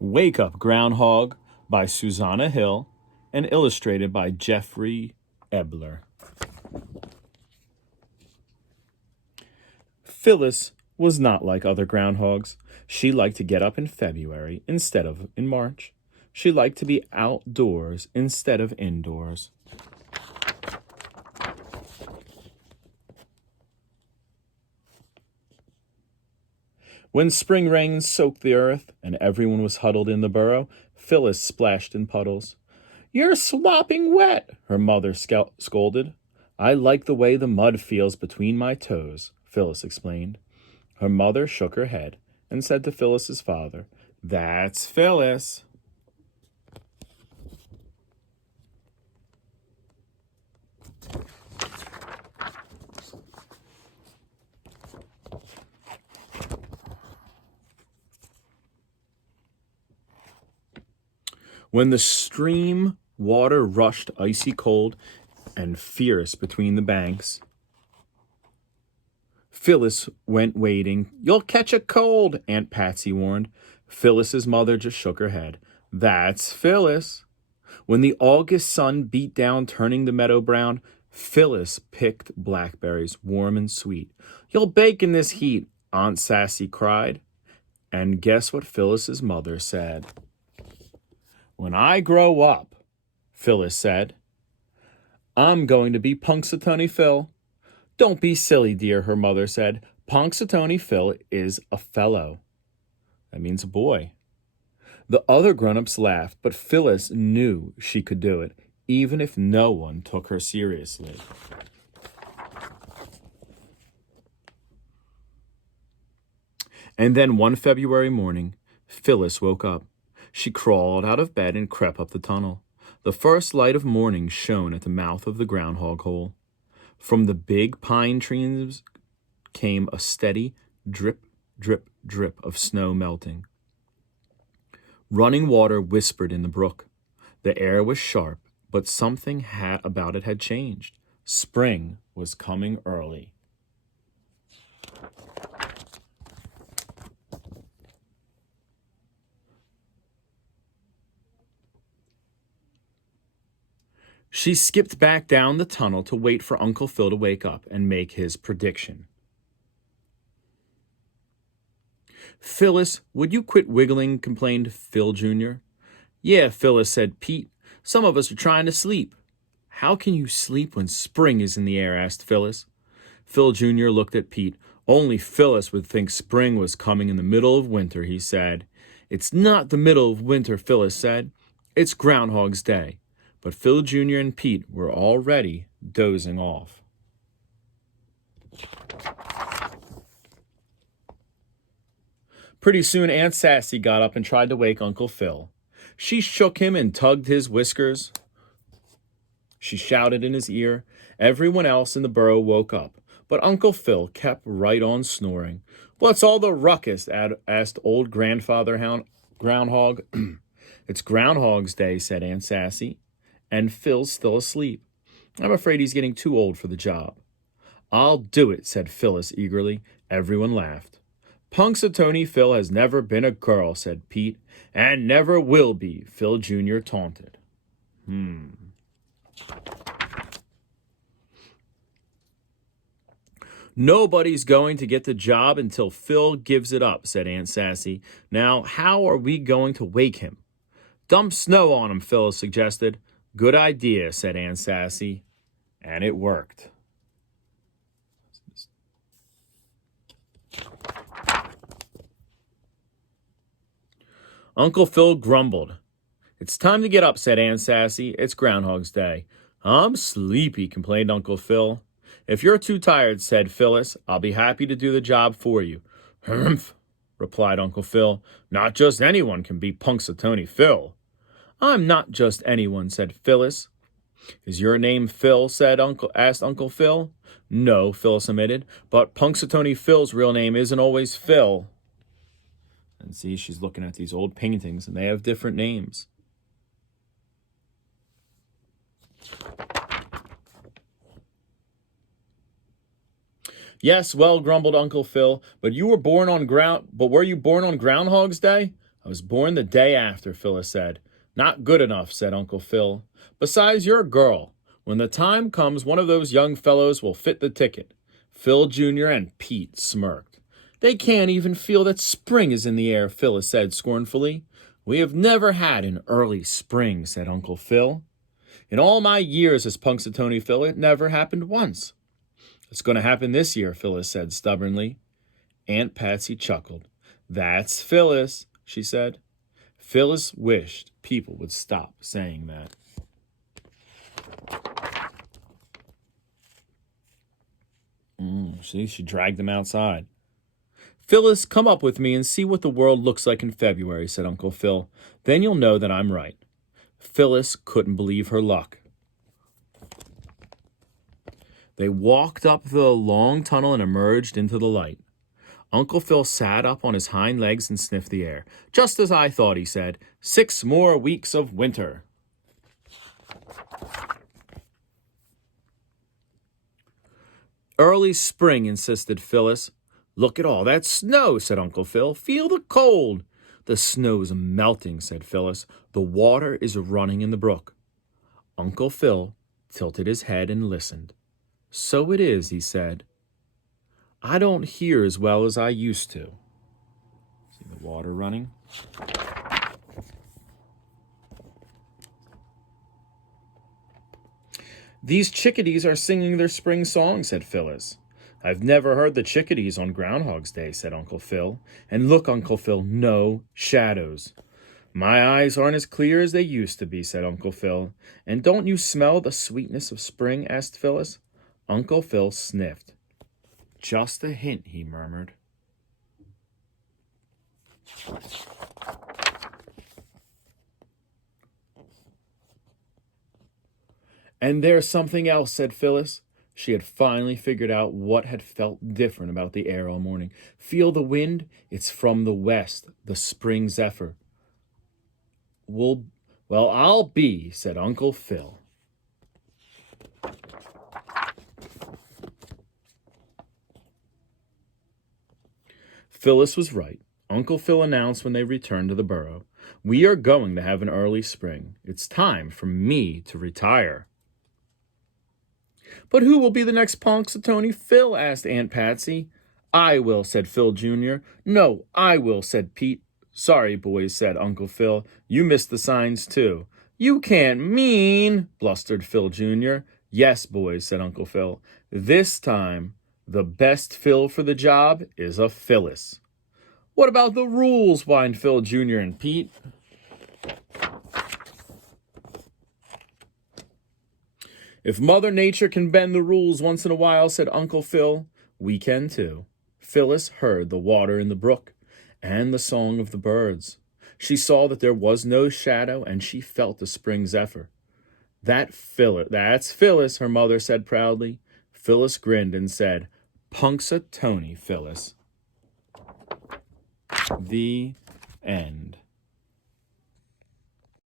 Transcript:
Wake Up Groundhog by Susanna Hill and illustrated by Jeffrey Ebler. Phyllis was not like other groundhogs. She liked to get up in February instead of in March. She liked to be outdoors instead of indoors. When spring rains soaked the earth and everyone was huddled in the burrow, Phyllis splashed in puddles. "You're swapping wet," her mother scolded. "I like the way the mud feels between my toes," Phyllis explained. Her mother shook her head and said to Phyllis's father, "That's Phyllis." When the stream water rushed icy cold and fierce between the banks, Phyllis went wading. "You'll catch a cold," Aunt Patsy warned. Phyllis's mother just shook her head. "That's Phyllis." When the August sun beat down, turning the meadow brown, Phyllis picked blackberries, warm and sweet. "You'll bake in this heat," Aunt Sassy cried. And guess what Phyllis's mother said? "When I grow up," Phyllis said, "I'm going to be Punxsutawney Phil." "Don't be silly, dear," her mother said. "Punxsutawney Phil is a fellow." That means a boy. The other grown-ups laughed, but Phyllis knew she could do it, even if no one took her seriously. And then one February morning, Phyllis woke up. She crawled out of bed and crept up the tunnel. The first light of morning shone at the mouth of the groundhog hole. From the big pine trees came a steady drip, drip, drip of snow melting. Running water whispered in the brook. The air was sharp, but something about it had changed. Spring was coming early. She skipped back down the tunnel to wait for Uncle Phil to wake up and make his prediction. "Phyllis, would you quit wiggling?" complained Phil Jr. "Yeah, Phyllis," said Pete. "Some of us are trying to sleep." "How can you sleep when spring is in the air?" asked Phyllis. Phil Jr. looked at Pete. "Only Phyllis would think spring was coming in the middle of winter," he said. "It's not the middle of winter," Phyllis said. "It's Groundhog's Day." But Phil Jr. and Pete were already dozing off. Pretty soon Aunt Sassy got up and tried to wake Uncle Phil. She shook him and tugged his whiskers. She shouted in his ear. Everyone else in the burrow woke up, but Uncle Phil kept right on snoring. "What's all the ruckus?" asked old Grandfather Groundhog. "It's Groundhog's Day," said Aunt Sassy. "And Phil's still asleep. I'm afraid he's getting too old for the job." "I'll do it," said Phyllis eagerly. Everyone laughed. "Punxsutawney Phil has never been a girl," said Pete. "And never will be," Phil Jr. taunted. "Nobody's going to get the job until Phil gives it up," said Aunt Sassy. "Now, how are we going to wake him?" "Dump snow on him," Phyllis suggested. "Good idea," said Aunt Sassy, and it worked. Uncle Phil grumbled. "It's time to get up," said Aunt Sassy. "It's Groundhog's Day." "I'm sleepy," complained Uncle Phil. "If you're too tired," said Phyllis, "I'll be happy to do the job for you." "Humph," replied Uncle Phil. "Not just anyone can be Punxsutawney Phil." "I'm not just anyone," said Phyllis. "Is your name Phil?" asked Uncle Phil. "No," Phyllis admitted, "but Punxsutawney Phil's real name isn't always Phil." And see, she's looking at these old paintings, and they have different names. "Yes, well," grumbled Uncle Phil, "but were you born on Groundhog's Day?" was born the day after, Phyllis said. Not good enough, said Uncle Phil. Besides, you're a girl. When the time comes, one of those young fellows will fit the ticket. Phil Jr. and Pete smirked. They can't even feel that spring is in the air, Phyllis said scornfully. We have never had an early spring, said Uncle Phil. In all my years as Punxsutawney Phil, it never happened once. It's going to happen this year, Phyllis said stubbornly. Aunt Patsy chuckled. That's Phyllis, she said. Phyllis wished people would stop saying that. See, she dragged them outside. Phyllis, come up with me and see what the world looks like in February, said Uncle Phil. Then you'll know that I'm right. Phyllis couldn't believe her luck. They walked up the long tunnel and emerged into the light. Uncle Phil sat up on his hind legs and sniffed the air. Just as I thought, he said. 6 more weeks of winter. Early spring, insisted Phyllis. Look at all that snow, said Uncle Phil. Feel the cold. The snow's melting, said Phyllis. The water is running in the brook. Uncle Phil tilted his head and listened. So it is, he said. I don't hear as well as I used to. See the water running? These chickadees are singing their spring song, said Phyllis. I've never heard the chickadees on Groundhog's Day, said Uncle Phil. And look, Uncle Phil, no shadows. My eyes aren't as clear as they used to be, said Uncle Phil. And don't you smell the sweetness of spring, asked Phyllis. Uncle Phil sniffed. Just a hint, he murmured. And there's something else, said Phyllis. She had finally figured out what had felt different about the air all morning. Feel the wind? It's from the west, the spring zephyr. Well, I'll be, said Uncle Phil. Phyllis was right. Uncle Phil announced when they returned to the burrow. We are going to have an early spring. It's time for me to retire. But who will be the next Punxsutawney Phil? Asked Aunt Patsy. I will, said Phil Jr. No, I will, said Pete. Sorry, boys, said Uncle Phil. You missed the signs, too. You can't mean, blustered Phil Jr. Yes, boys, said Uncle Phil. This time, the best Phil for the job is a Phyllis. What about the rules? Whined Phil Jr. and Pete. If Mother Nature can bend the rules once in a while, said Uncle Phil, we can too. Phyllis heard the water in the brook and the song of the birds. She saw that there was no shadow, and she felt the spring zephyr. That's Phyllis, her mother said proudly. Phyllis grinned and said, Punxsutawney Phyllis. The end.